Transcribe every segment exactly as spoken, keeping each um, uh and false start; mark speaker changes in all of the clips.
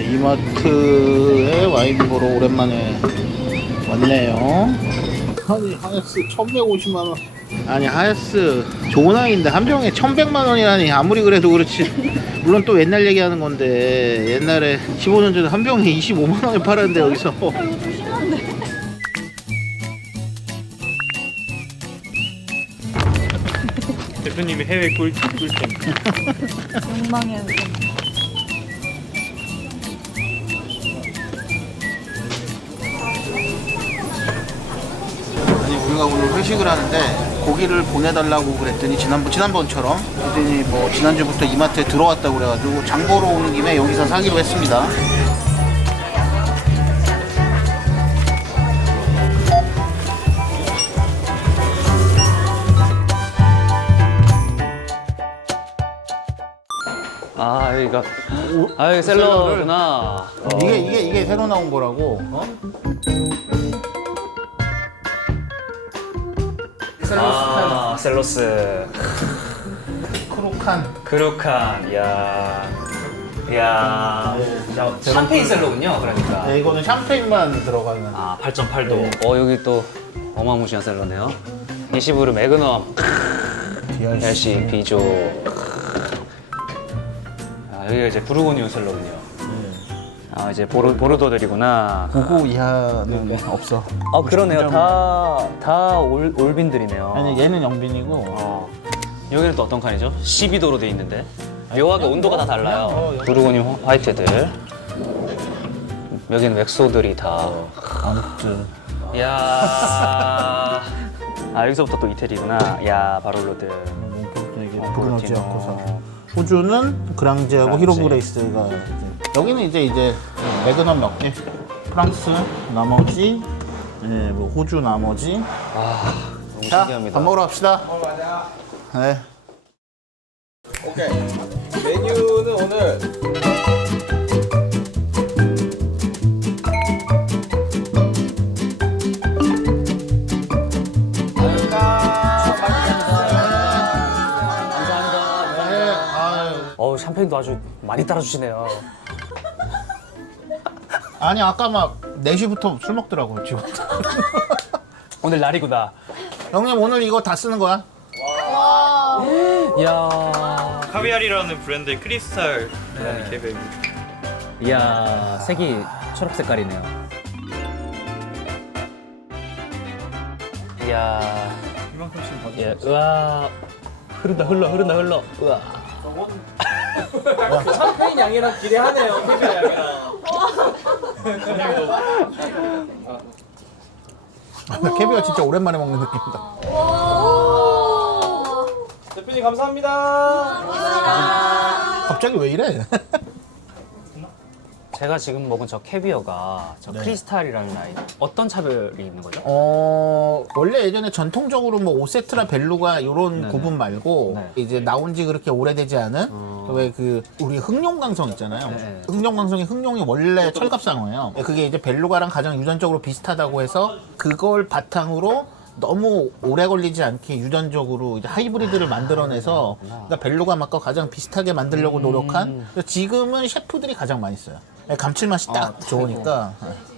Speaker 1: 이마트에 와인 보러 오랜만에 왔네요. 아니 하야스 천백오십만 원. 아니 하야스 좋은 와인인데 한 병에 천백만 원이라니. 아무리 그래도 그렇지. 물론 또 옛날 얘기하는 건데 옛날에 십오 년 전에 한 병에 이십오만 원에 팔았는데 여기서.
Speaker 2: 이거 좀 심한데?
Speaker 3: 대표님이 해외 꿀, 꿀템.
Speaker 2: 욕망의
Speaker 1: 아니 우리가 오늘 회식을 하는데 고기를 보내달라고 그랬더니 지난번, 지난번처럼 그랬더니 뭐 지난주부터 이마트에 들어왔다고 그래가지고 장 보러 오는 김에 여기서 사기로 했습니다.
Speaker 4: 아, 여기가 아, 여기 셀러구나. 어.
Speaker 1: 이게 이게 이게 새로 나온 거라고. 어?
Speaker 4: 아, 셀로스.
Speaker 1: 크로칸.
Speaker 4: 그루칸. 이야. 이야. 자, 샴페인 셀러군요. 그러니까.
Speaker 1: 네, 이거는 샴페인만 들어가는.
Speaker 4: 아, 팔 점 팔 도. 어, 여기 또 어마무시한 셀러네요. 이십으로 매그넘. 디알씨 비조. 아, 여기가 이제 부르고뉴 셀러군요. 아, 이제 보르, 보르도들이구나.
Speaker 1: 구구 이하는 없어.
Speaker 4: 아, 그러네요. 다, 다 올, 올빈들이네요.
Speaker 1: 아니 얘는 영빈이고.
Speaker 4: 어. 여기는 또 어떤 칸이죠? 십이 도로 돼 있는데 묘하게 온도가 다 달라요.
Speaker 1: 그냥 뭐,
Speaker 4: 부르고뉴 화이트들. 여기는 웩소들이 다.
Speaker 1: 아무튼.
Speaker 4: 이야. 아, 여기서부터 또 이태리구나. 야, 바롤로드.
Speaker 1: 이게
Speaker 4: 어,
Speaker 1: 브루노지하고서. 호주는 그랑제하고
Speaker 4: 그랑제.
Speaker 1: 히로브레이스가 이제. 여기는 이제 이제 매그넘 몇 개. 프랑스 나머지. 예, 뭐 호주 나머지.
Speaker 4: 아, 너무
Speaker 1: 자,
Speaker 4: 신기합니다.
Speaker 1: 밥 먹으러 갑시다. 어, 맞아. 네.
Speaker 5: 오케이. 메뉴는 오늘
Speaker 1: 네. 아유.
Speaker 4: 어우, 샴페인도 아주 많이 따라주시네요.
Speaker 1: 아니 아까 막 네 시부터 술 먹더라고요 지금.
Speaker 4: 오늘 날이구나.
Speaker 1: 형님 오늘 이거 다 쓰는 거야?
Speaker 4: 이야.
Speaker 3: 카비알이라는 브랜드의 크리스탈이라는 계획입니다.
Speaker 4: 이야, 색이 초록 색깔이네요. 이야.
Speaker 3: 이만큼씩 받으
Speaker 4: 예, 으아. 흐른다, 흘러, 흐른다, 흘러. 으아.
Speaker 5: 샴페인 양이랑 기대하네요. 캐비어 양이랑.
Speaker 1: 캐비어 진짜 오랜만에 먹는 느낌이다.
Speaker 5: 대표님 감사합니다.
Speaker 1: 갑자기 왜 이래?
Speaker 4: 제가 지금 먹은 저 캐비어가 저
Speaker 1: 네.
Speaker 4: 크리스탈이라는 라인 어떤 차별이 있는 거죠?
Speaker 1: 어 원래 예전에 전통적으로 뭐 오세트라 벨루가 이런
Speaker 4: 네네.
Speaker 1: 구분 말고
Speaker 4: 네.
Speaker 1: 이제 나온 지 그렇게 오래되지 않은
Speaker 4: 어.
Speaker 1: 왜 그 우리 흑룡강성 있잖아요.
Speaker 4: 네.
Speaker 1: 흑룡강성이 흑룡이 원래 철갑상어예요. 그게 이제 벨루가랑 가장 유전적으로 비슷하다고 해서 그걸 바탕으로 너무 오래 걸리지 않게 유전적으로 이제 하이브리드를 만들어내서 그러니까 벨루가 맛과 가장 비슷하게 만들려고 노력한. 그래서 지금은 셰프들이 가장 많이 써요. 감칠맛이 딱 좋으니까.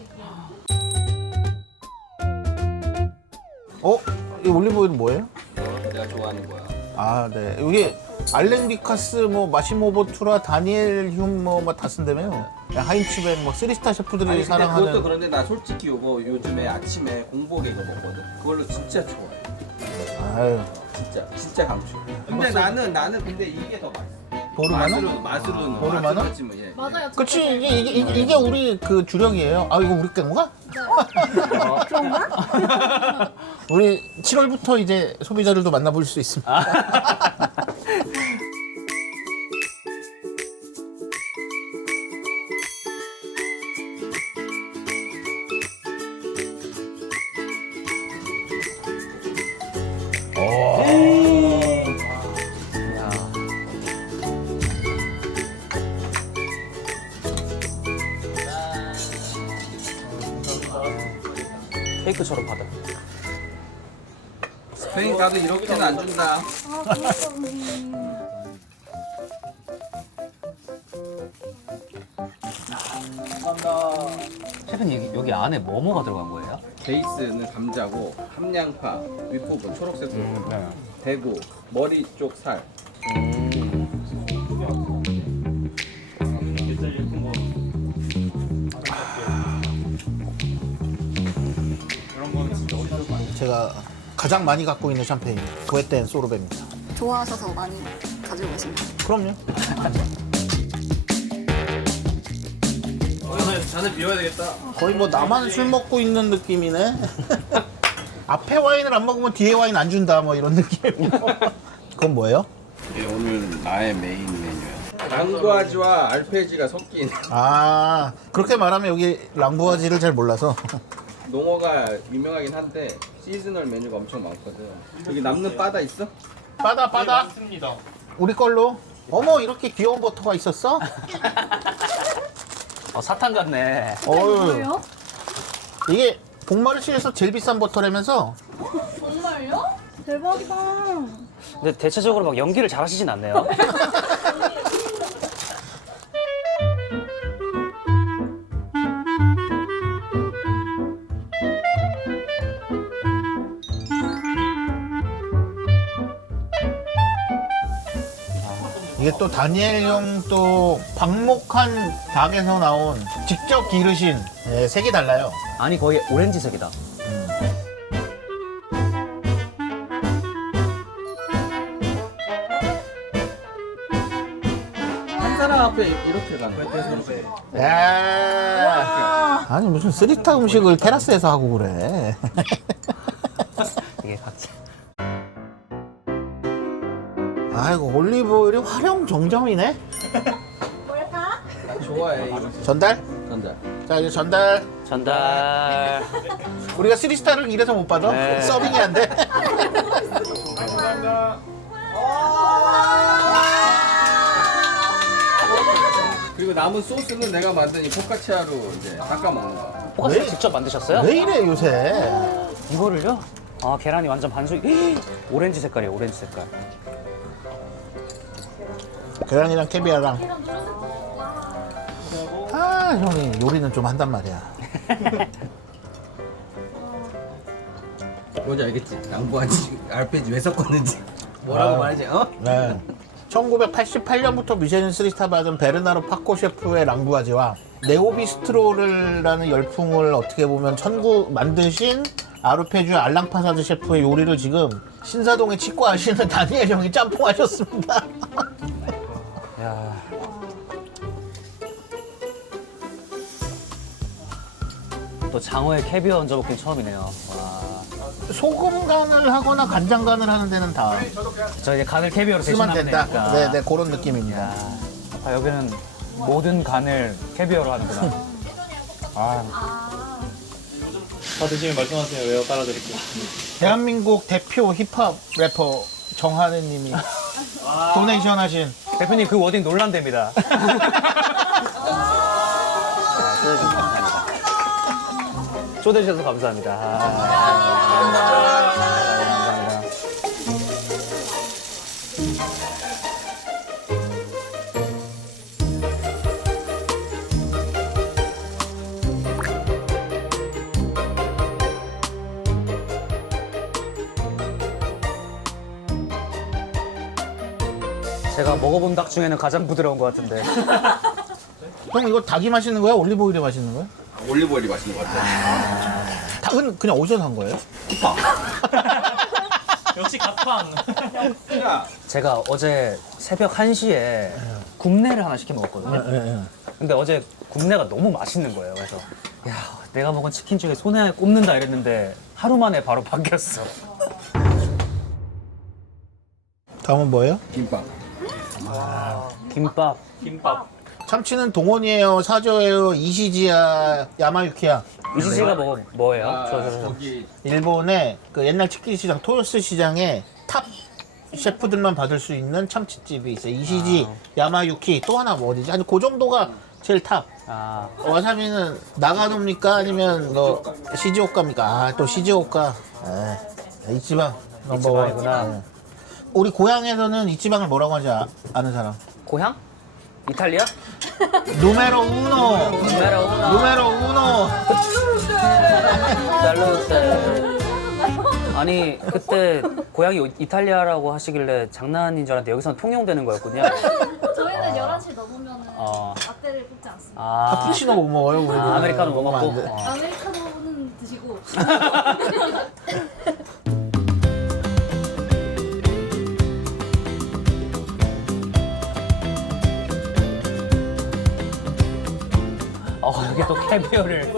Speaker 1: 어? 이 올리브오일은 뭐예요?
Speaker 5: 내가 좋아하는 거야.
Speaker 1: 아, 네. 여기 알렌 비카스, 뭐 마시모보투라, 다니엘 흉뭐 다 쓴다며요. 하인츠벤, 뭐 쓰리스타 셰프들이
Speaker 5: 아니 근데
Speaker 1: 사랑하는.
Speaker 5: 그것도 그런데 나 솔직히 이거 요즘에 아침에 공복에 이거 먹거든. 그걸로 진짜 좋아해.
Speaker 1: 아유,
Speaker 5: 진짜 진짜 강추. 근데 나는 나는 근데 이게 더 맛있어.
Speaker 1: 보르마노?
Speaker 5: 맛으로 맛으로는
Speaker 1: 보르마노?
Speaker 5: 맛으로 치면 예.
Speaker 2: 맞아요.
Speaker 1: 그치, 이게, 이게, 이게, 이게 우리 그 주력이에요. 아, 이거 우리 건가?
Speaker 2: 좋은가?
Speaker 1: 우리 칠월부터 이제 소비자들도 만나볼 수 있습니다.
Speaker 4: 케이크처럼 받아.
Speaker 5: 스페인 가도 이렇게는 안 준다.
Speaker 4: 셰프님 여기, 여기 안에 뭐뭐가 들어간 거예요?
Speaker 5: 베이스는 감자고 함양파 윗부분 초록색 부분
Speaker 4: 음, 네.
Speaker 5: 대구 머리 쪽 살.
Speaker 1: 제가 가장 많이 갖고 있는 샴페인 구에텐 소르베입니다.
Speaker 2: 좋아하셔서 많이 가지고 계신가요?
Speaker 1: 그럼요.
Speaker 5: 오늘 잔을 비워야 되겠다.
Speaker 1: 거의 뭐 나만 술 먹고 있는 느낌이네. 앞에 와인을 안 먹으면 뒤에 와인 안 준다 뭐 이런 느낌. 그건 뭐예요?
Speaker 5: 이게 오늘 나의 메인 메뉴야. 랑구아지와 알페지가 섞인
Speaker 1: 아 그렇게 말하면 여기 랑부아지를 잘 몰라서.
Speaker 5: 농어가 유명하긴 한데 시즈널 메뉴가 엄청 많거든. 여기 남는 바다 있어?
Speaker 1: 빠다 빠다.
Speaker 3: 맞습니다.
Speaker 1: 우리 걸로. 어머 이렇게 귀여운 버터가 있었어?
Speaker 4: 어, 사탕 같네.
Speaker 1: 어유.
Speaker 2: 뭐예요?
Speaker 1: 이게 복마르시에서 제일 비싼 버터라면서.
Speaker 2: 정말요? 대박이다.
Speaker 4: 근데 대체적으로 막 연기를 잘 하시진 않네요.
Speaker 1: 이게 또 다니엘 형 또 광목한 닭에서 나온 직접 기르신 예, 색이 달라요.
Speaker 4: 아니 거의 오렌지색이다.
Speaker 5: 한 사람 앞에 이렇게 가는 거야.
Speaker 1: 야. 아니 무슨 쓰리타 음식을 테라스에서 하고 그래.
Speaker 4: 이게 각자.
Speaker 1: 아이고 올리브 오일이 활용 정점이네.
Speaker 5: 나 좋아해 이거.
Speaker 1: 전달?
Speaker 5: 전자.
Speaker 1: 자 이제 전달.
Speaker 4: 전달.
Speaker 1: 우리가 쓰리스타를 이래서 못 받아?
Speaker 4: 네.
Speaker 1: 서빙이 안 돼.
Speaker 5: 그리고 남은 소스는 내가 만든 이 포카치아로 이제 닦아 먹는 거야.
Speaker 4: 포카스
Speaker 1: 왜?
Speaker 4: 직접 만드셨어요?
Speaker 1: 왜 이래 요새?
Speaker 4: 이거를요? 아 계란이 완전 반숙. 오렌지 색깔이에요. 오렌지 색깔.
Speaker 1: 계란이랑 캐비아랑. 아 형이 요리는 좀 한단 말이야.
Speaker 5: 뭔지 알겠지? 랑구아지 알페지 왜 섞었는지. 뭐라고
Speaker 1: 아.
Speaker 5: 말하지? 어?
Speaker 1: 네. 천구백팔십팔 년부터 미쉐린 쓰리스타 받은 베르나르 파코 셰프의 랑부아지와 네오비스트로라는 열풍을 어떻게 보면 천구 만드신 아르페주 알랑파사드 셰프의 요리를 지금 신사동에 치과하시는 다니엘 형이 짬뽕하셨습니다.
Speaker 4: 야. 또 장어에 캐비어 얹어먹긴 처음이네요. 와.
Speaker 1: 소금 간을 하거나 간장 간을 하는 데는 다
Speaker 4: 저 이제 간을 캐비어로
Speaker 1: 쓰면
Speaker 4: 대신하면
Speaker 1: 된다.
Speaker 4: 되니까.
Speaker 1: 네네 그런 느낌입니다.
Speaker 4: 야. 아, 여기는 모든 간을 캐비어로 하는구나. 아,
Speaker 3: 다 드시면 말씀하세요. 외워 따라드릴게요.
Speaker 1: 대한민국 대표 힙합 래퍼 정한혜님이 도네이션 하신
Speaker 4: 대표님 그 워딩 논란됩니다. 아, 초대해주셔서 감사합니다. 초대해주셔서 감사합니다. 아, 감사합니다. 제가 먹어본 닭 중에는 가장 부드러운 것 같은데.
Speaker 1: 형 이거 닭이 맛있는 거야? 올리브 오일이 맛있는 거야?
Speaker 5: 올리브 오일이 맛있는 것 같아.
Speaker 1: 닭은 그냥 어디서 산 거예요?
Speaker 3: 역시 갓팡.
Speaker 5: 야,
Speaker 4: 제가 어제 새벽 한 시에 굽내를 하나 시켜 먹었거든요.
Speaker 1: 예, 예.
Speaker 4: 근데 어제 굽내가 너무 맛있는 거예요. 그래서 야, 내가 먹은 치킨 중에 손에 안에 꼽는다 이랬는데 하루 만에 바로 바뀌었어.
Speaker 1: 다음은 뭐예요?
Speaker 5: 김밥.
Speaker 4: 김밥.
Speaker 3: 김밥.
Speaker 1: 참치는 동원이에요, 사저예요, 이시지야, 야마유키야.
Speaker 4: 이지씨가 뭐, 뭐예요?
Speaker 5: 아,
Speaker 4: 저, 저, 저.
Speaker 5: 거기
Speaker 1: 일본의 그 옛날 치킨 시장, 토요스 시장에 탑 셰프들만 받을 수 있는 참치집이 있어요. 이시지, 야마유키, 또 하나 뭐 어디지? 아니 그 정도가 제일 탑.
Speaker 4: 아,
Speaker 1: 와사비는 나가노입니까? 아니면 너 시즈오카입니까? 아, 또 시즈오카. 에, 이치방 넘버원.
Speaker 4: 이치방이구나.
Speaker 1: 에. 우리 고향에서는 이치방을 뭐라고 하지 아, 아는 사람?
Speaker 4: 고향? 이탈리아?
Speaker 1: 누메로 우노.
Speaker 4: 누메로 우노.
Speaker 1: 누메로 우노.
Speaker 4: 살루테. 아니 그때 고향이 이탈리아라고 하시길래 장난인 줄 알았는데 여기서는 통용되는 거였군요.
Speaker 2: 저희는 열한 시 넘으면
Speaker 4: 어.
Speaker 2: 라떼를 뽑지 않습니다.
Speaker 4: 아,
Speaker 1: 카푸치노 못 먹어요. 우리.
Speaker 4: 아, 아메리카노 못 먹고.
Speaker 1: 안 돼.
Speaker 4: 어.
Speaker 2: 아메리카노는 드시고.
Speaker 4: 어, 여기 또 캐비어를.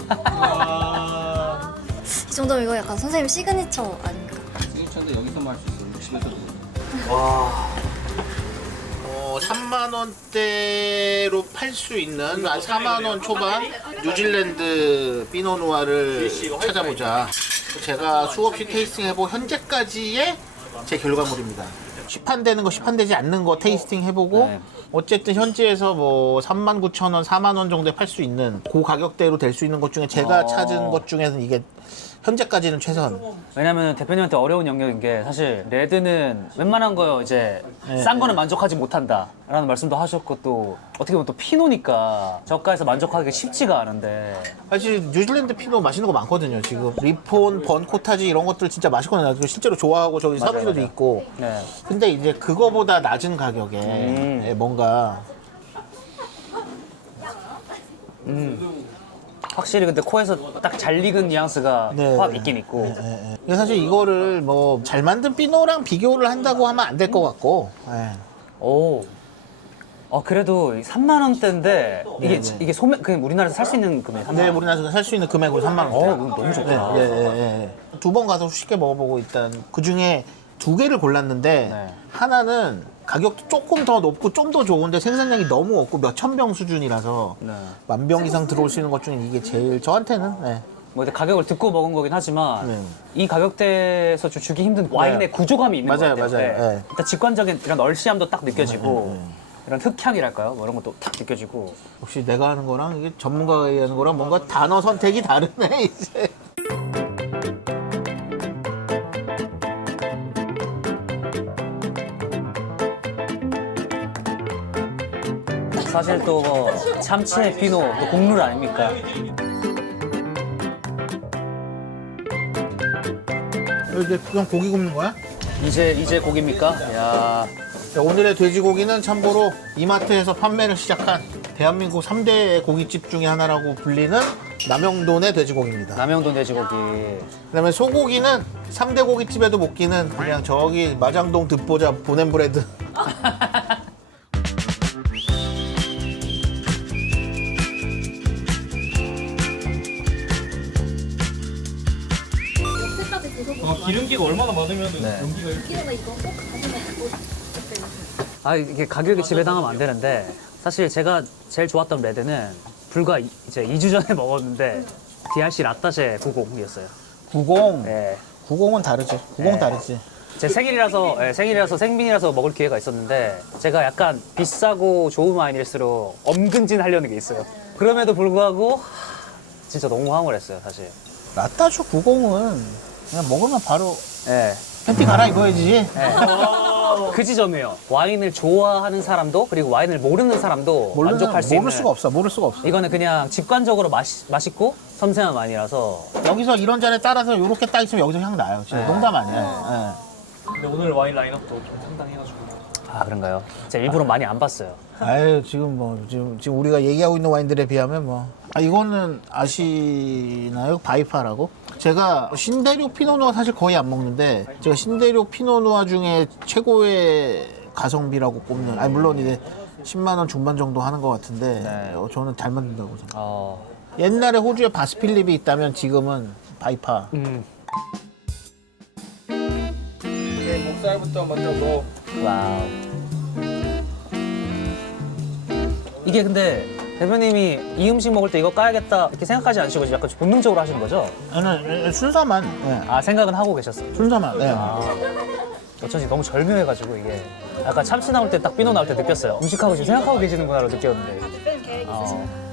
Speaker 2: 이 정도면 이거 약간 선생님 시그니처 아닙니까?
Speaker 5: 시그니처인데 여기서만 할 수 있어요. 집에서도.
Speaker 1: 어, 삼만 원대로 팔 수 있는 한 사만 원 초반 뉴질랜드 피노누아를 찾아보자. 제가 수없이 테이스팅 해보고 현재까지의 제 결과물입니다. 시판되는 거, 시판되지 않는 거 테이스팅 해보고
Speaker 4: 네.
Speaker 1: 어쨌든 현지에서 뭐 삼만 구천 원, 사만 원 정도에 팔 수 있는 그 가격대로 될 수 있는 것 중에 제가
Speaker 4: 어.
Speaker 1: 찾은 것 중에서는 이게 현재까지는 최선.
Speaker 4: 왜냐면 대표님한테 어려운 영역인 게 사실 레드는 웬만한 거 이제
Speaker 1: 네,
Speaker 4: 싼 거는 만족하지 못한다 라는 말씀도 하셨고 또 어떻게 보면 또 피노니까 저가에서 만족하기가 쉽지가 않은데
Speaker 1: 사실 뉴질랜드 피노 맛있는 거 많거든요. 지금 리폰, 번코타지 이런 것들 진짜 맛있거든요. 그리고 실제로 좋아하고 저기
Speaker 4: 맞아요,
Speaker 1: 사무실도
Speaker 4: 맞아요.
Speaker 1: 있고.
Speaker 4: 네.
Speaker 1: 근데 이제 그거보다 낮은 가격에
Speaker 4: 음.
Speaker 1: 예, 뭔가
Speaker 4: 확실히 근데 코에서 딱 잘 익은 뉘앙스가
Speaker 1: 네.
Speaker 4: 확 있긴 있고
Speaker 1: 예, 예. 근데 사실 이거를 뭐 잘 만든 피노랑 비교를 한다고 하면 안 될 것 같고. 예.
Speaker 4: 오. 어 그래도 삼만 원대인데 이게
Speaker 1: 네, 네.
Speaker 4: 이게 소매 그냥 우리나라에서 살 수 있는 금액 삼만
Speaker 1: 네,
Speaker 4: 원.
Speaker 1: 우리나라에서 살 수 있는 금액으로 삼만 원대.
Speaker 4: 어, 너무 좋다.
Speaker 1: 네, 예, 예, 예. 두 번 가서 쉽게 먹어보고 일단 그 중에 두 개를 골랐는데
Speaker 4: 네.
Speaker 1: 하나는 가격도 조금 더 높고 좀 더 좋은데 생산량이 너무 없고 몇천 병 수준이라서
Speaker 4: 네.
Speaker 1: 만 병 이상 들어올 수 있는 것 중에 이게 제일 저한테는 네.
Speaker 4: 뭐 근데 가격을 듣고 먹은 거긴 하지만
Speaker 1: 네.
Speaker 4: 이 가격대에서 좀 주기 힘든 와인의
Speaker 1: 네.
Speaker 4: 구조감이 있는
Speaker 1: 맞아요,
Speaker 4: 것 같아요.
Speaker 1: 맞아요. 네.
Speaker 4: 일단 직관적인 이런 얼씨함도 딱 느껴지고
Speaker 1: 네, 네.
Speaker 4: 이런 흑향이랄까요? 뭐 이런 것도 딱 느껴지고
Speaker 1: 역시 내가 하는 거랑 이게 전문가가 얘기하는 거랑 뭔가 단어 선택이 다르네 이제.
Speaker 4: 사실 또 뭐 참치의 피노 또 국룰 아닙니까?
Speaker 1: 이제 그냥 고기 굽는 거야?
Speaker 4: 이제 이제 고기입니까? 야
Speaker 1: 자, 오늘의 돼지고기는 참고로 이마트에서 판매를 시작한 대한민국 삼 대 고깃집 중에 하나라고 불리는 남영돈의 돼지고기입니다.
Speaker 4: 남영돈 돼지고기.
Speaker 1: 그다음에 소고기는 삼 대 고깃집에도 못 끼는 그냥 저기 마장동 듣보자 보냄브레드.
Speaker 2: 끝까지 드셔보고
Speaker 3: 어, 기름기가 얼마나 많으면
Speaker 4: 네.
Speaker 3: 연기가 이렇게
Speaker 2: 기름은 이거 꼭 가지고 싶어요.
Speaker 4: 아 이게 가격이 지배당하면 안 되는데 사실 제가 제일 좋았던 레드는 불과 이- 이제 이 주 전에 먹었는데 디알씨 라따제 구십이었어요.
Speaker 1: 구십.
Speaker 4: 네.
Speaker 1: 구십은 다르지. 구십은
Speaker 4: 네.
Speaker 1: 다르지.
Speaker 4: 제 생일이라서 예, 생일이라서 생빈이라서 먹을 기회가 있었는데 제가 약간 비싸고 좋은 와인일수록 엄근진 하려는 게 있어요. 그럼에도 불구하고 하, 진짜 너무 황홀했어요 사실.
Speaker 1: 라따주 구십은 그냥 먹으면 바로
Speaker 4: 예.
Speaker 1: 팬티 갈아입어야지.
Speaker 4: 예. 그 지점이에요. 와인을 좋아하는 사람도 그리고 와인을 모르는 사람도
Speaker 1: 모르는
Speaker 4: 만족할 수
Speaker 1: 모를
Speaker 4: 있는.
Speaker 1: 수가 없어. 모를 수가 없어.
Speaker 4: 이거는 그냥 직관적으로 맛있, 맛있고 섬세한 와인이라서
Speaker 1: 여기서 이런 잔에 따라서 이렇게 딱 있으면 여기서 향 나요. 진짜
Speaker 4: 네.
Speaker 1: 농담 아니야.
Speaker 3: 근데 오늘 와인 라인업도 좀 상당해가지고
Speaker 4: 아 그런가요? 제가 일부러 많이 안 봤어요.
Speaker 1: 예. 아유 지금 뭐 지금 지금 우리가 얘기하고 있는 와인들에 비하면 뭐 아, 이거는 아시나요? 바이파라고? 제가 신대륙 피노누아 사실 거의 안 먹는데 제가 신대륙 피노누아 중에 최고의 가성비라고 꼽는 아니 물론 이제 십만 원 중반 정도 하는 것 같은데
Speaker 4: 네.
Speaker 1: 어, 저는 잘 만든다고 생각해요.
Speaker 4: 어,
Speaker 1: 옛날에 호주에 바스필립이 있다면 지금은 바이파.
Speaker 4: 음,
Speaker 5: 네, 목살부터 먼저 넣어.
Speaker 4: 와우. 이게 근데 대표님이 이 음식 먹을 때 이거 까야겠다 이렇게 생각하지 않으시고 약간 좀 본능적으로 하시는 거죠?
Speaker 1: 저는 순서만. 네.
Speaker 4: 아 생각은 하고 계셨어요.
Speaker 1: 순서만. 네.
Speaker 4: 아, 어쩐지 너무 절묘해가지고 이게 약간 참치 나올 때 딱 피노 나올 때 느꼈어요. 음식하고 지금 생각하고 계시는구나로 느꼈는데.
Speaker 2: 대표님 계획
Speaker 4: 어.
Speaker 2: 있으신가요?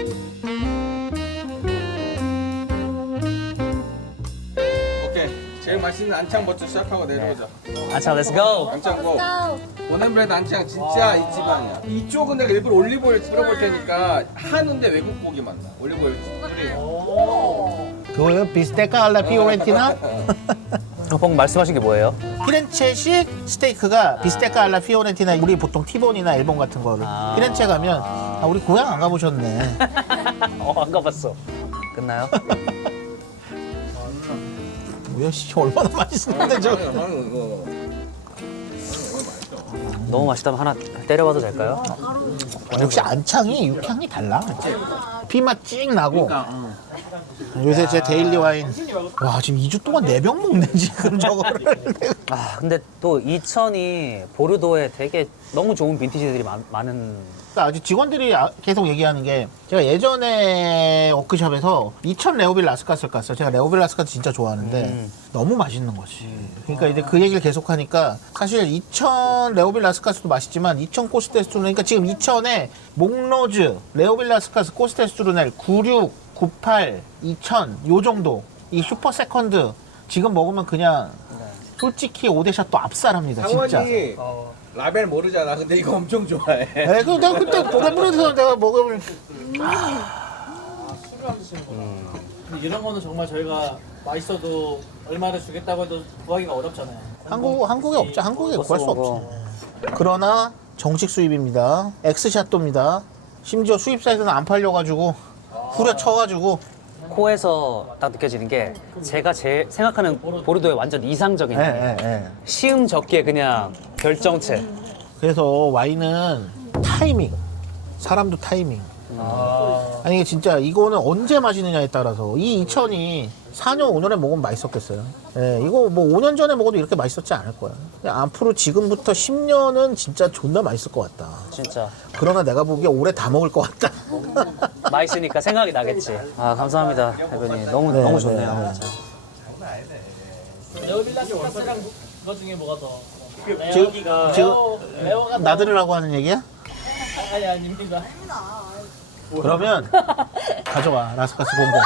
Speaker 5: 오케이. 제일 제일 맛있는 안창부터 시작하고 내려오자.
Speaker 4: 아차, 렛츠 고.
Speaker 5: 안창 고. 보냄브레드 안창 진짜 이 집안이야. 이쪽은 내가 일부러 올리브오일 뿌려볼 테니까 한우인데 외국 고기 맛나. 올리브오일 뿌리고.
Speaker 1: 그거요? 비스테카 알라 피오렌티나?
Speaker 4: 어, 방금 말씀하신 게 뭐예요?
Speaker 1: 피렌체식 스테이크가 비스테카 알라 피오렌티나, 우리 보통 티본이나 일본 같은 거를
Speaker 4: 아.
Speaker 1: 피렌체 가면 아, 우리 고향 안 가보셨네.
Speaker 4: 어, 안 가봤어. 끝나요?
Speaker 1: 뭐야 씨, 얼마나 맛있는데 저.
Speaker 5: 한우 이거.
Speaker 4: 너무 맛있다면 하나 때려봐도 될까요?
Speaker 1: 역시 안창이 육향이 달라. 피맛 찍 나고. 요새 제 데일리 와인. 와 지금 이 주 동안 네 병 먹네 지금 저거를.
Speaker 4: 아, 근데 또 이천이 보르도에 되게 너무 좋은 빈티지들이 많, 많은.
Speaker 1: 아직 직원들이 아- 계속 얘기하는 게, 제가 예전에 워크숍에서 이천 레오빌 라스카스를 갔어요. 제가 레오빌 라스카스 진짜 좋아하는데
Speaker 4: 음.
Speaker 1: 너무 맛있는 거지. 그러니까 이제 그 얘기를 계속 하니까 사실 이천 레오빌 라스카스도 맛있지만 이천 코스테스투르, 그러니까 지금 이천에 몽로즈, 레오빌 라스카스, 코스테스투르넬 구십육, 구십팔, 이천 요 정도 이 슈퍼 세컨드 지금 먹으면 그냥 솔직히 오대샷도 압살합니다 진짜.
Speaker 5: 상원이
Speaker 3: 어,
Speaker 5: 라벨 모르잖아. 근데 이거 엄청 좋아해.
Speaker 1: 네, 그 내가 그때 보냄브레드에서 내가 먹으면
Speaker 3: 근데 이런 거는 정말 저희가 맛있어도 얼마를 주겠다고 해도 구하기가 어렵잖아요.
Speaker 1: 한국 한국에 없죠. 한국에 구할 수
Speaker 4: 먹어.
Speaker 1: 없지. 그러나 정식 수입입니다. 엑스샷도입니다. 심지어 수입사에서는 안 팔려가지고 후려쳐가지고.
Speaker 4: 코에서 딱 느껴지는 게 제가 제 생각하는 보르도의 완전 이상적인
Speaker 1: 예, 예, 예.
Speaker 4: 시음 적기에 그냥 결정체.
Speaker 1: 그래서 와인은 타이밍, 사람도 타이밍.
Speaker 3: 아,
Speaker 1: 아니 이게 진짜 이거는 언제 마시느냐에 따라서 이 이천이 사 년 오 년에 먹으면 맛있었겠어요. 예, 이거 뭐 오 년 전에 먹어도 이렇게 맛있었지 않을 거야. 그냥 앞으로 지금부터 십 년은 진짜 존나 맛있을 것 같다.
Speaker 4: 진짜
Speaker 1: 그러나 내가 보기에 올해 다 먹을 것 같다.
Speaker 4: 맛있으니까 생각이 나겠지. 아, 감사합니다, 대표님. 너무
Speaker 1: 네,
Speaker 4: 너무
Speaker 1: 네,
Speaker 4: 좋네요.
Speaker 1: 네.
Speaker 4: 진짜.
Speaker 3: 레오빌라스 카스랑 그거 중에 뭐가 더?
Speaker 1: 지금-
Speaker 3: 레오기가
Speaker 1: 지금
Speaker 3: 레오, 레오가 더-
Speaker 1: 나들으라고 하는 얘기야?
Speaker 3: 아니 아닙니다.
Speaker 1: 그러면 가져와 라스카스 공공.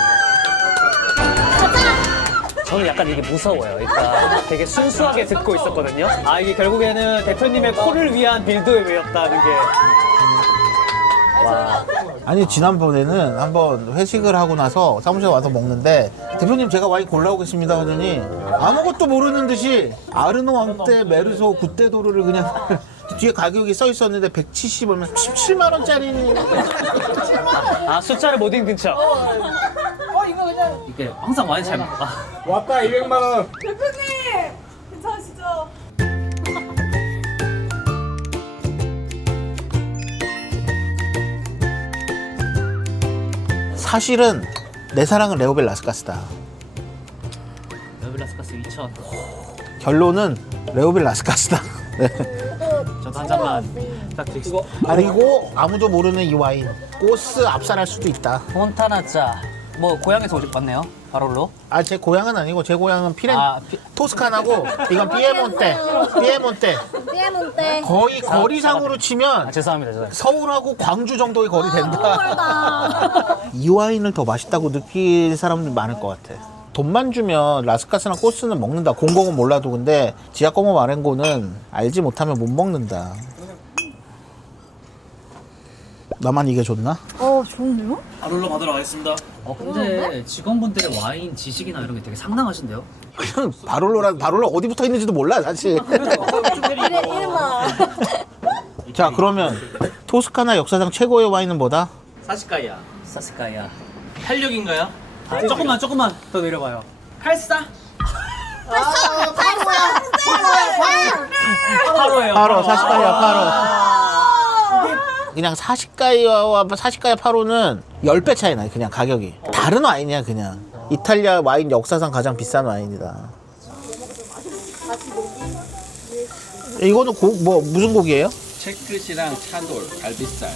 Speaker 4: 저는 약간 이게 무서워요. 그러니까 되게 순수하게 듣고 있었거든요. 아, 이게 결국에는 대표님의 코를 위한 빌드의 외였다는 게. 와.
Speaker 1: 아니 지난번에는 한번 회식을 하고 나서 사무실에 와서 먹는데 대표님 제가 와인 골라오겠습니다 하더니 아무것도 모르는 듯이 아르노 왕때 메르소 구테도르를 그냥 뒤에 가격이 써 있었는데 백칠십 얼마 십칠만 원짜리.
Speaker 4: 아, 숫자를 못 읽는 척.
Speaker 3: 어 이거 그냥
Speaker 4: 이게 항상 와인 잘 먹. 아.
Speaker 5: 왔다 이백만 원.
Speaker 2: 괜찮으시죠?
Speaker 1: 사실은 내 사랑은 레오벨 라스카스다.
Speaker 4: 레벨라스카스 이천.
Speaker 1: 결론은 레오벨 라스카스다. 네.
Speaker 4: 저도 한 잔만 딱 드리고.
Speaker 1: 그리고 아무도 모르는 이 와인 꼬스 압살할 수도 있다.
Speaker 4: 폰타나짜. 뭐 고향에서 오실 왔네요. 바롤로.
Speaker 1: 아 제 고향은 아니고 제 고향은 피렌
Speaker 4: 아, 피-
Speaker 1: 토스카나고 이건 피에몬테. 피에몬테.
Speaker 2: 피에몬테.
Speaker 1: 거의 거리상으로 치면
Speaker 4: 아, 죄송합니다. 죄송합니다.
Speaker 1: 서울하고 광주 정도의 거리 된다.
Speaker 2: 멀다.
Speaker 1: 이 와인을 더 맛있다고 느낄 사람들 많을 것 같아. 돈만 주면 라스카스나 코스는 먹는다. 공공은 몰라도 근데 지아꼬모 마렌고는 알지 못하면 못 먹는다. 나만 이게 좋나?
Speaker 2: 어 좋은데요?
Speaker 3: 바롤로 받으러 가겠습니다.
Speaker 4: 어, 근데 직원분들의 와인 지식이나 이런 게 되게 상당하신데요?
Speaker 1: 그냥 바롤로라 바롤로 어디 붙어 있는지도 몰라 사실.
Speaker 2: 이름 이름아.
Speaker 1: 자 그러면 토스카나 역사상 최고의 와인은 뭐다?
Speaker 3: 사시카이야.
Speaker 4: 사스카야.
Speaker 3: 활력인가요?
Speaker 4: 아, 조금만 조금만 더 내려봐요.
Speaker 3: 칼사?
Speaker 4: 바로예요.
Speaker 1: 파로 사시카이와 파로. 그냥 사시카이와 사시카이 파로는 십 배 차이 나요. 그냥 가격이 다른 와인이야. 그냥 이탈리아 와인 역사상 가장 비싼 와인이다. 이거는 고, 뭐 무슨 고기예요?
Speaker 5: 채끝이랑 차돌, 갈비살.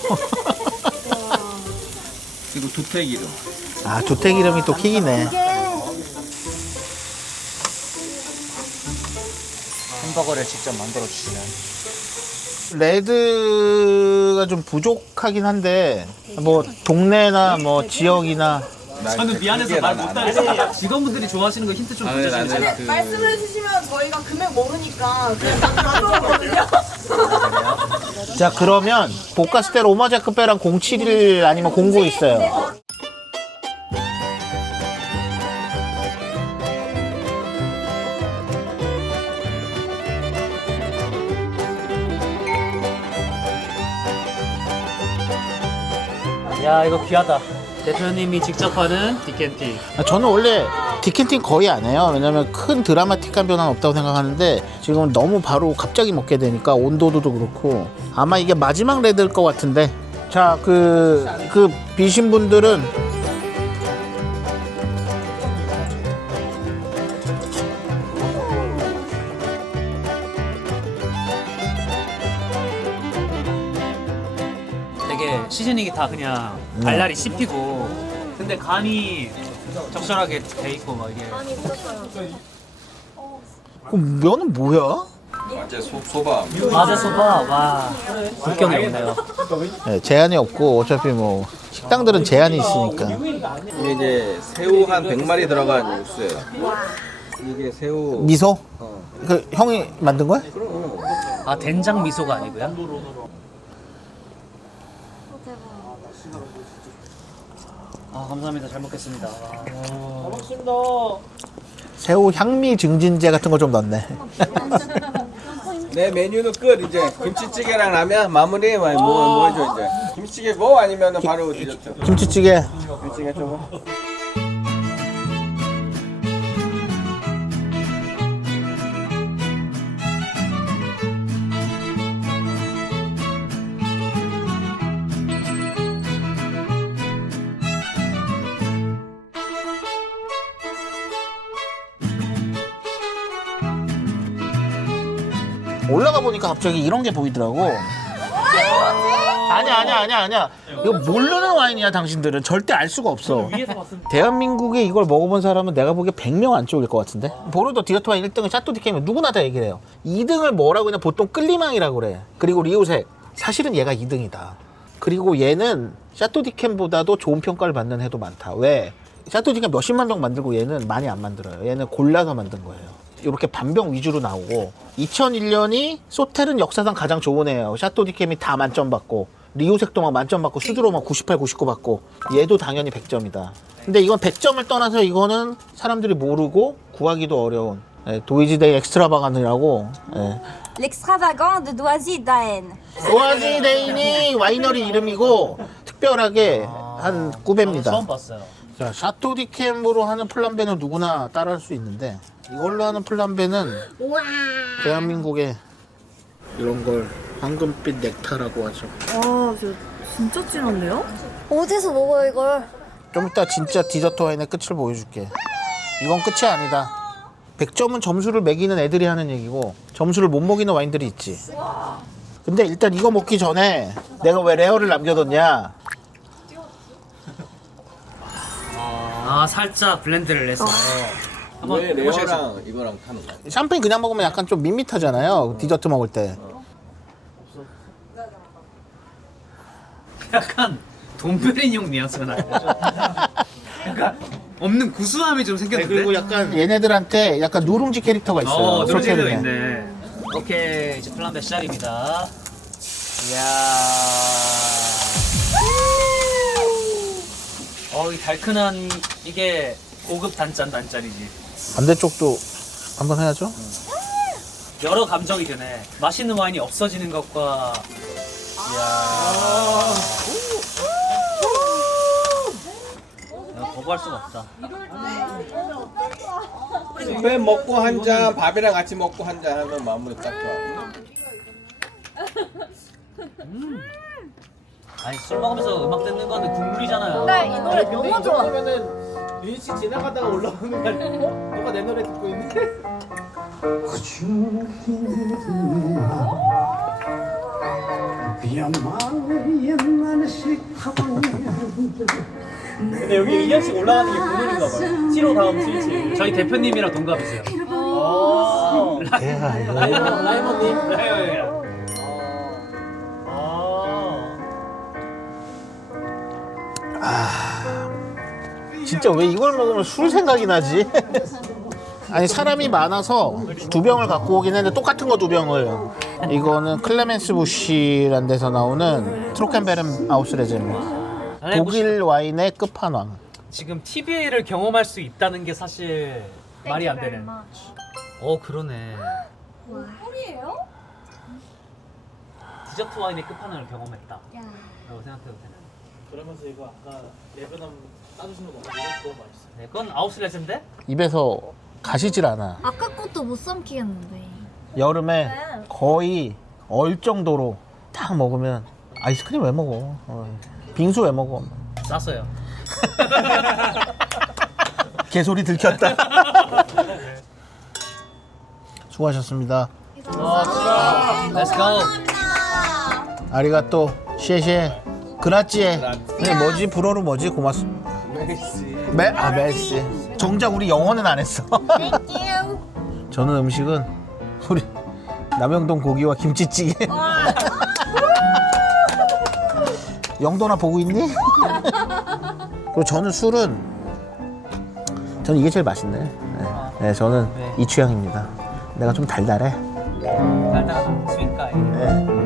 Speaker 5: 그리고 두패기름.
Speaker 1: 아 조택 이름이 또 킥이네.
Speaker 4: 햄버거를 직접 만들어 주시는.
Speaker 1: 레드가 좀 부족하긴 한데 뭐 동네나 뭐 지역이나
Speaker 4: 저는 미안해서 말 못하겠어요. 직원분들이 좋아하시는 거 힌트 좀
Speaker 5: 아, 네,
Speaker 4: 주시면
Speaker 5: 나는 그
Speaker 6: 말씀을 해주시면 저희가 금액 모르니까 그냥 가져오거든요.
Speaker 1: 자 그러면 볶았을 오마자크페랑 공칠일 아니면 공구 있어요.
Speaker 4: 야 이거 귀하다. 대표님이 직접 하는 디켄티.
Speaker 1: 저는 원래 디켄팅 거의 안 해요. 왜냐면 큰 드라마틱한 변화는 없다고 생각하는데 지금 너무 바로 갑자기 먹게 되니까 온도도 그렇고 아마 이게 마지막 레드일 것 같은데. 자, 그, 그 비신 분들은
Speaker 4: 되게 시즈닝이 다 그냥 발랄이 씹히고 근데 간이 적절하게 돼 있고 막 이게
Speaker 1: 그 면은 뭐야?
Speaker 5: 어제 소 소바.
Speaker 4: 마제 소바 와 국경이 없네요.
Speaker 1: 네, 제한이 없고 어차피 뭐 식당들은 제한이 있으니까.
Speaker 5: 이게 이제 새우 한 백 마리 들어간 육수예요. 이게 새우.
Speaker 1: 미소?
Speaker 5: 어.
Speaker 1: 그 형이 만든 거야?
Speaker 4: 아 된장 미소가 아니고요? 아 감사합니다. 잘 먹겠습니다. 와.
Speaker 3: 고맙습니다.
Speaker 1: 새우 향미 증진제 같은 거 좀 넣네.
Speaker 5: 내 메뉴는 끝 이제 김치찌개랑 라면 마무리 뭐, 뭐, 뭐 해줘 이제 김치찌개고 아니면 바로 디저트.
Speaker 1: 김치찌개.
Speaker 5: 김치찌개 좀.
Speaker 1: 올라가 보니까 갑자기 이런 게 보이더라고. 아니야, 아니야, 아니야, 아니야. 이거 모르는 와인이야, 당신들은. 절대 알 수가 없어.
Speaker 3: 위에서 봤으면
Speaker 1: 대한민국에 이걸 먹어본 사람은 내가 보기에 백 명 안쪽일 것 같은데? 보르도 디저트 와인 일 등은 샤또 디케이면 누구나 다 얘기를 해요. 이 등을 뭐라고 그냥 보통 끌리망이라고 그래. 그리고 리오색. 사실은 얘가 이 등이다. 그리고 얘는 샤또 디캠보다도 좋은 평가를 받는 해도 많다. 왜? 샤또 디캠 몇십만 병 만들고 얘는 많이 안 만들어요. 얘는 골라서 만든 거예요. 이렇게 반병 위주로 나오고 이천일 년이 소텔은 역사상 가장 좋은 해예요. 샤또 디캠이 다 만점 받고 리오색도 막 만점 받고 수드로 막 구십팔, 구십구 받고 얘도 당연히 백 점이다. 근데 이건 백 점을 떠나서 이거는 사람들이 모르고 구하기도 어려운 예, 도이지데이 엑스트라바간이라고 예.
Speaker 2: L'extravagant de Doisy Daen.
Speaker 1: 도이지데이니 와이너리 이름이고 특별하게 한 꾸베입니다.
Speaker 4: 처음 봤어요.
Speaker 1: 자, 샤또 디캠으로 하는 플람베는 누구나 따라할 수 있는데 이걸로 하는 플람베는 대한민국의 이런 걸 황금빛 넥타라고 하죠.
Speaker 6: 아, 저 진짜 진한데요?
Speaker 2: 어디서 먹어요 이걸?
Speaker 1: 좀 이따 진짜 디저트 와인의 끝을 보여줄게. 이건 끝이 아니다. 백 점은 점수를 매기는 애들이 하는 얘기고 점수를 못 먹이는 와인들이 있지. 근데 일단 이거 먹기 전에 내가 왜 레어를 남겨뒀냐.
Speaker 4: 아 살짝 블렌드를 내서
Speaker 5: 왜 레어랑 이거랑 타는 거야?
Speaker 1: 샴페인 그냥 먹으면 약간 좀 밋밋하잖아요. 디저트 먹을 때.
Speaker 4: 약간 돈베리뇽 뉘앙스가 나요. 약간 없는 구수함이 좀 생겼는데.
Speaker 1: 그리고 약간 얘네들한테 약간 누룽지 캐릭터가 있어요.
Speaker 4: 어, 누룽지가
Speaker 1: 소텔은에.
Speaker 4: 있네. 오케이, 이제 플란베 시작입니다. 이야. 어, 이 달큰한 이게 고급 단짠 단짠이지.
Speaker 1: 반대쪽도 한번 해야죠.
Speaker 4: 여러 감정이 드네. 맛있는 와인이 없어지는 것과 이야. 내가 거부할 수가 없다.
Speaker 5: 회 먹고 한 잔, 밥이랑 같이 먹고 한 잔 하면 마무리 딱 좋아.
Speaker 4: 아니 술 먹으면서 음악 듣는 거는 국물이잖아요.
Speaker 2: 나 이 노래 너무 좋아.
Speaker 3: 그러면은 린 씨 지나가다가 올라오는 거 아니고 어? 누가 내 노래 듣고 있네? 근데 여기 이현 씨 올라가는 게 국물인가 봐요. 칠호 다음 칠칠.
Speaker 4: 저희 대표님이랑 동갑이세요.
Speaker 3: 아,
Speaker 1: 야,
Speaker 3: 라이먼 라이먼님.
Speaker 4: 라이언이랑.
Speaker 3: 아,
Speaker 1: 진짜 왜 이걸 먹으면 술 생각이 나지? 아니 사람이 많아서 두 병을 갖고 오긴 했는데 똑같은 거 두 병을. 이거는 클레멘스 부시란 데서 나오는 트로켄베른 아우스레젠. 독일 와인의 끝판왕.
Speaker 4: 지금 티비에이를 경험할 수 있다는 게 사실 말이 안 되는. 어 그러네.
Speaker 2: 꿀이에요?
Speaker 4: 디저트 와인의 끝판왕을 경험했다. 라고 생각해도 되는.
Speaker 3: 그러면서 이거 아까 레베논 따주신 거 먹으면 너무 맛있어.
Speaker 4: 네, 그건 아우슬레즈인데?
Speaker 1: 입에서 가시질 않아.
Speaker 2: 아까 것도 못 삼키겠는데.
Speaker 1: 여름에 거의 얼 정도로 딱 먹으면 아이스크림 왜 먹어? 어. 빙수 왜 먹어?
Speaker 4: 쌌어요.
Speaker 1: 개소리 들켰다. 수고하셨습니다.
Speaker 4: Let's go.
Speaker 1: 아리가또, 셰셰, 그라찌에. 근데 뭐지? 불어로 뭐지? 고맙습. 메, 아 메시. 정작 우리 영어는 안 했어. 저는 음식은 우리 남영동 고기와 김치찌개. 영도나 보고 있니? 그리고 저는 술은 저는 이게 제일 맛있네. 네, 네 저는 이 취향입니다. 내가 좀 달달해.
Speaker 4: 달달하다. 스윗가이.
Speaker 1: 네.